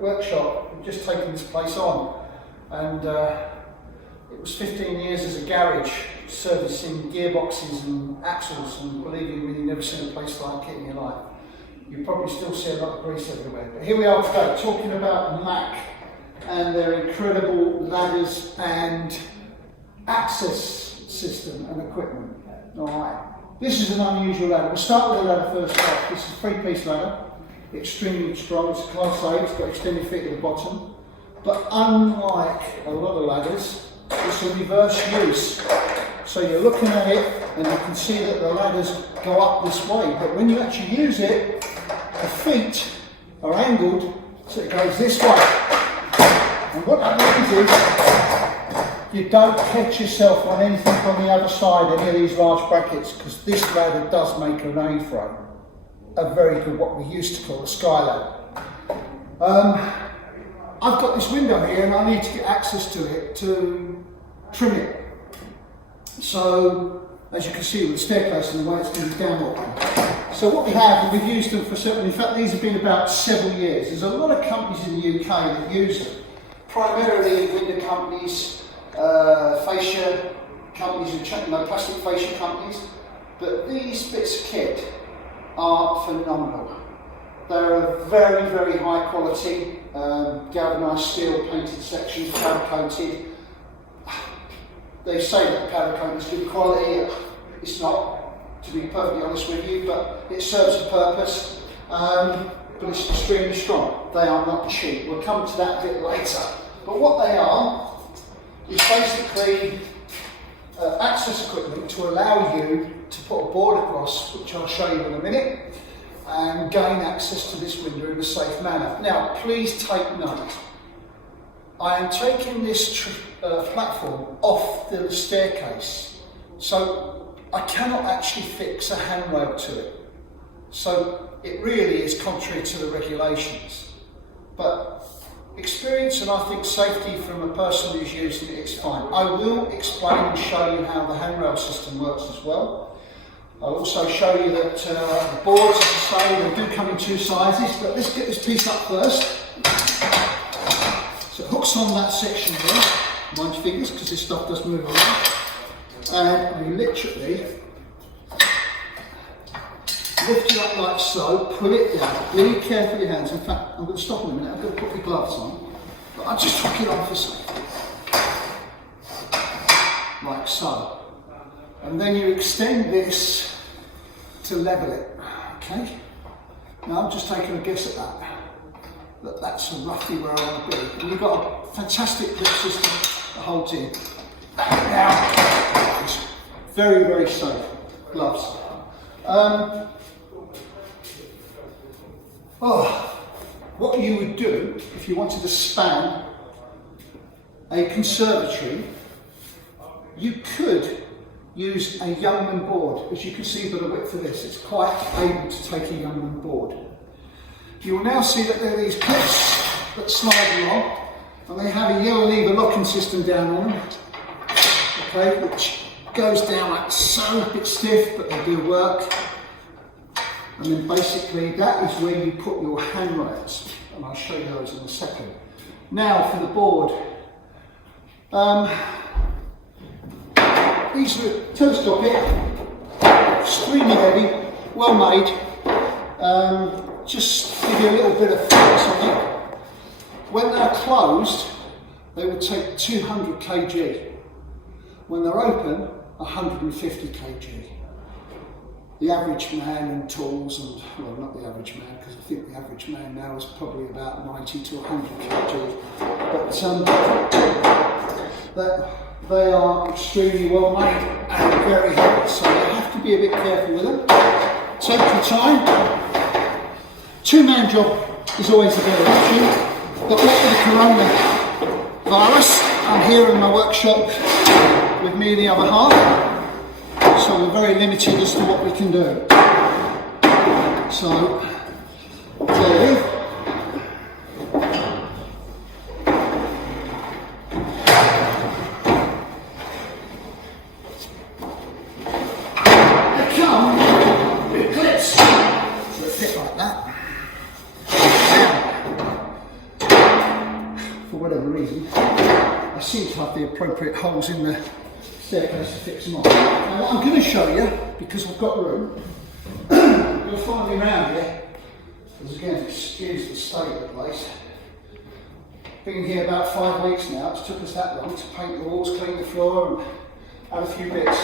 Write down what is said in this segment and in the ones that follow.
workshop. We've just taken this place on, and it was 15 years as a garage, servicing gearboxes and axles, and believe me, you've never seen a place like it in your life. You probably still see a lot of grease everywhere. But here we are today, talking about Macc and their incredible ladders and access system and equipment. Alright, this is an unusual ladder. We'll start with the ladder first off. This is a 3-piece ladder, extremely strong. It's Class A, it's got extended feet at the bottom. But unlike a lot of ladders, it's a reverse use. So you're looking at it and you can see that the ladders go up this way, but when you actually use it, the feet are angled so it goes this way. And what that means is you don't catch yourself on anything on the other side, any of these large brackets, because this ladder does make an A-frame. A very good, what we used to call a sky ladder. I've got this window here and I need to get access to it to trim it. So, as you can see with the staircase and the way it's going to be downward. So what we have, and we've used them for several, in fact these have been about several years. There's a lot of companies in the UK that use them. Primarily window companies, fascia companies, plastic fascia companies. But these bits of kit are phenomenal. They're a very, very high quality, galvanised steel painted sections, powder coated. They say that powder coat is good quality. It's not, to be perfectly honest with you, but it serves a purpose. But it's extremely strong. They are not cheap. We'll come to that a bit later. But what they are is basically access equipment to allow you to put a board across, which I'll show you in a minute, and gain access to this window in a safe manner. Now, please take note. I am taking this platform off the staircase, so I cannot actually fix a handrail to it. So it really is contrary to the regulations. But experience and I think safety from a person who's using it is fine. I will explain and show you how the handrail system works as well. I'll also show you that the boards, as I say, they do come in 2 sizes, but let's get this piece up first. So it hooks on that section there, mind your fingers because this stuff does move around, and you literally lift it up like so, pull it down, really careful with your hands. In fact, I'm going to stop in a minute, I'm going to put the gloves on, but I'll just hook it on for safety, like so. And then you extend this to level it, okay? Now I'm just taking a guess at that. That's roughly where I want to be. And you've got a fantastic grip system that holds in. Now, it's very, very safe. Gloves. What you would do if you wanted to span a conservatory, you could use a Youngman board. As you can see by the width of this, it's quite able to take a Youngman board. You will now see that there are these clips that slide along, and they have a yellow lever locking system down on them, okay, which goes down like so, a bit stiff, but they do work. And then basically that is where you put your handrails, and I'll show you those in a second. Now for the board. These are telescopic, extremely heavy, well made. Just give you a little bit of flex on it. When they're closed, they would take 200 kg. When they're open, 150 kg. The average man and tools, and well, not the average man, because I think the average man now is probably about 90 to 100 kg. But they are extremely well made and very heavy, so you have to be a bit careful with them. Take your time. 2-man job is always a better option, but what with the coronavirus, I'm here in my workshop with me and the other half, so we're very limited as to what we can do. So, clearly, they come with clips, so they fit like that. whatever reason, I seem to have the appropriate holes in the staircase to fix them on. Now what I'm going to show you, because I've got room, you'll find me around here, because again, excuse the state of the place. Been here about 5 weeks now. It's took us that long to paint the walls, clean the floor, and add a few bits.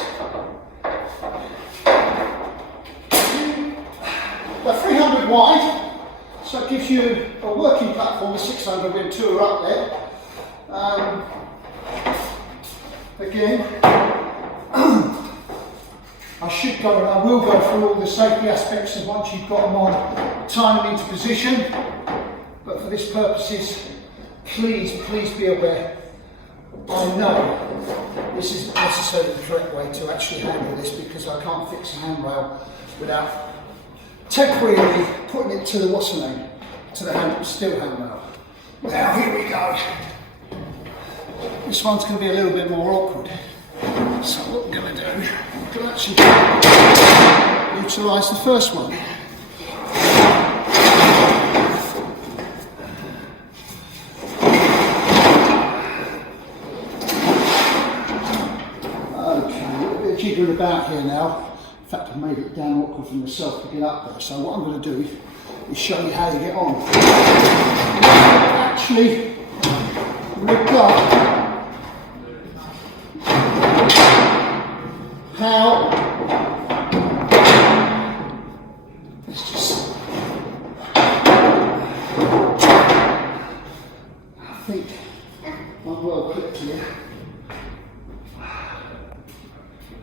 They're 300 wide, so it gives you a working platform with 600 with 2 are up there. Again, I should go and I will go through all the safety aspects of once you've got them on, time them into position. But for this purposes, please be aware. I know this isn't necessarily the correct way to actually handle this, because I can't fix a handrail without temporarily putting it to the to the steel handrail. Now here we go. This one's going to be a little bit more awkward. So what we're going to do, we're going to actually utilise the first one. Jiggling about here now. In fact, I've made it damn awkward for myself to get up there. So what I'm going to do is show you how you get on. Actually, look up how. Let's just. I think I'm well clipped here.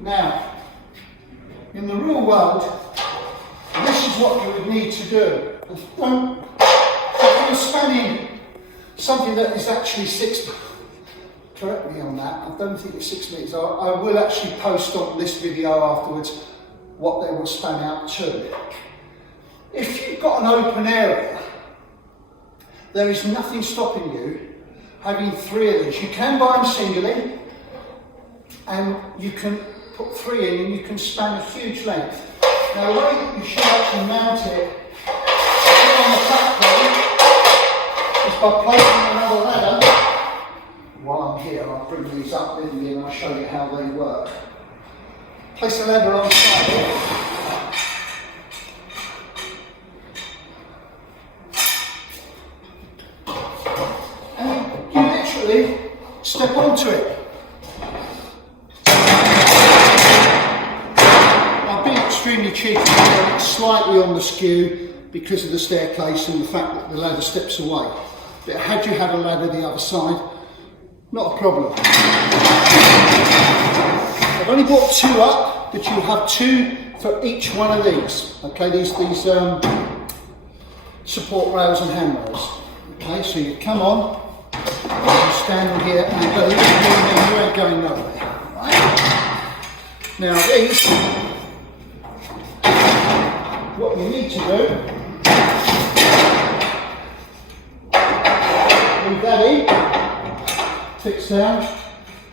Now, in the real world, this is what you would need to do. If you're spanning something that is actually 6, correct me on that, I don't think it's 6 metres. I will actually post on this video afterwards what they will span out to. If you've got an open area, there is nothing stopping you having 3 of these. You can buy them singly, and you can put 3 in and you can span a huge length. Now the way that you should actually mount it on the platform is by placing another ladder. While I'm here, I'll bring these up with me and I'll show you how they work. Place a ladder on the side here. And you literally step onto it. Extremely cheeky, it's slightly on the skew because of the staircase and the fact that the ladder steps away. But had you had a ladder the other side, not a problem. I've only brought 2 up, but you'll have 2 for each one of these. Okay, these support rails and handrails. Okay, so you come on, you stand here and go, you ain't going nowhere. Right? Now these. What you need to do, leave that in, fix down.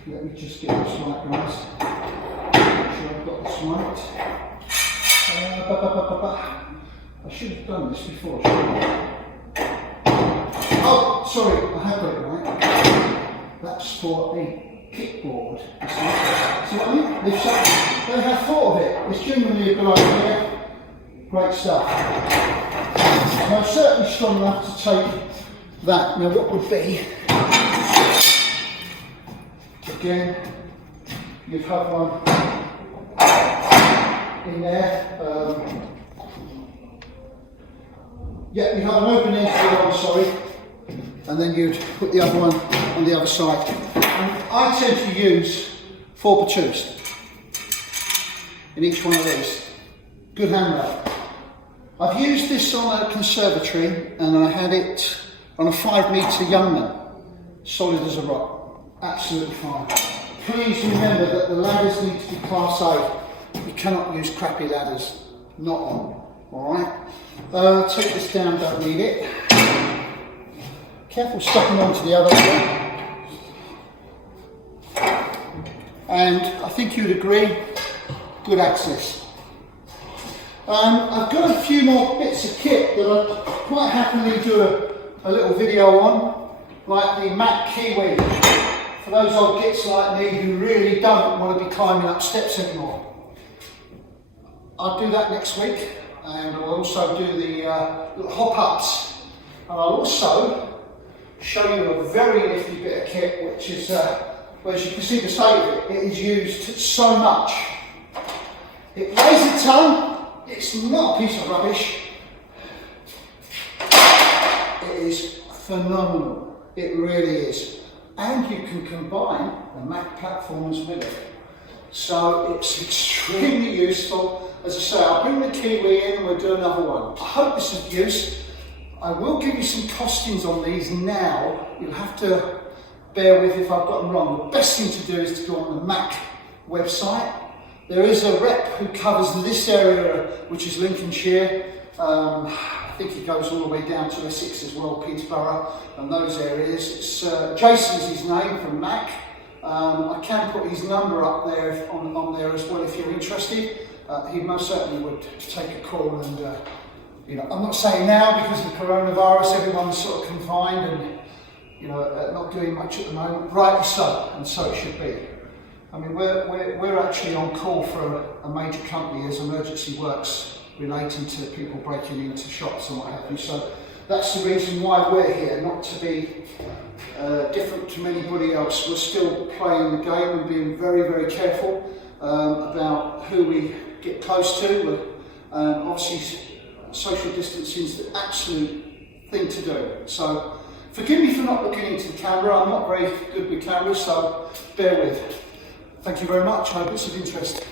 Let me just get this right, guys. Make sure I've got this right. I should have done this before, shouldn't I? Oh, sorry, I have got it right. That's for a kickboard. See what I mean? They have thought of it. It's genuinely a good idea. Great stuff. And I'm certainly strong enough to take that. Now what would be, again, you'd have one in there. Yeah, you have an open end to the one, sorry, and then you'd put the other one on the other side. And I tend to use 4x2s in each one of these. Good handrail. I've used this on a conservatory and I had it on a 5-metre Youngman, solid as a rock, absolutely fine. Please remember that the ladders need to be class A. You cannot use crappy ladders, not on, alright? Take this down, don't need it. Careful stepping onto the other one. And I think you'd agree, good access. I've got a few more bits of kit that I'd quite happily do a little video on like the Macc Kiwi, for those old gits like me who really don't want to be climbing up steps anymore. I'll do that next week, and I'll also do the little hop-ups, and I'll also show you a very nifty bit of kit, which is, well, as you can see the state of it, it is used so much. It weighs a ton, it's not a piece of rubbish, it is phenomenal, it really is. And you can combine the Macc platforms with it. So it's extremely useful. As I say, I'll bring the Kiwi in and we'll do another one. I hope this is of use. I will give you some costings on these now. You'll have to bear with if I've got them wrong. The best thing to do is to go on the Macc website. There is a rep who covers this area, which is Lincolnshire. I think he goes all the way down to Essex as well, Peterborough and those areas. It's Jason's his name from Macc. I can put his number up there on there as well if you're interested. He most certainly would take a call, and you know, I'm not saying now because of the coronavirus, everyone's sort of confined and you know not doing much at the moment. Rightly so, and so it should be. I mean, we're actually on call for a major company as emergency works relating to people breaking into shops and what have you. So that's the reason why we're here, not to be different to anybody else. We're still playing the game and being very, very careful about who we get close to. Obviously, social distancing is the absolute thing to do. So forgive me for not looking into the camera. I'm not very good with cameras, so bear with. Thank you very much. I hope it's of interest.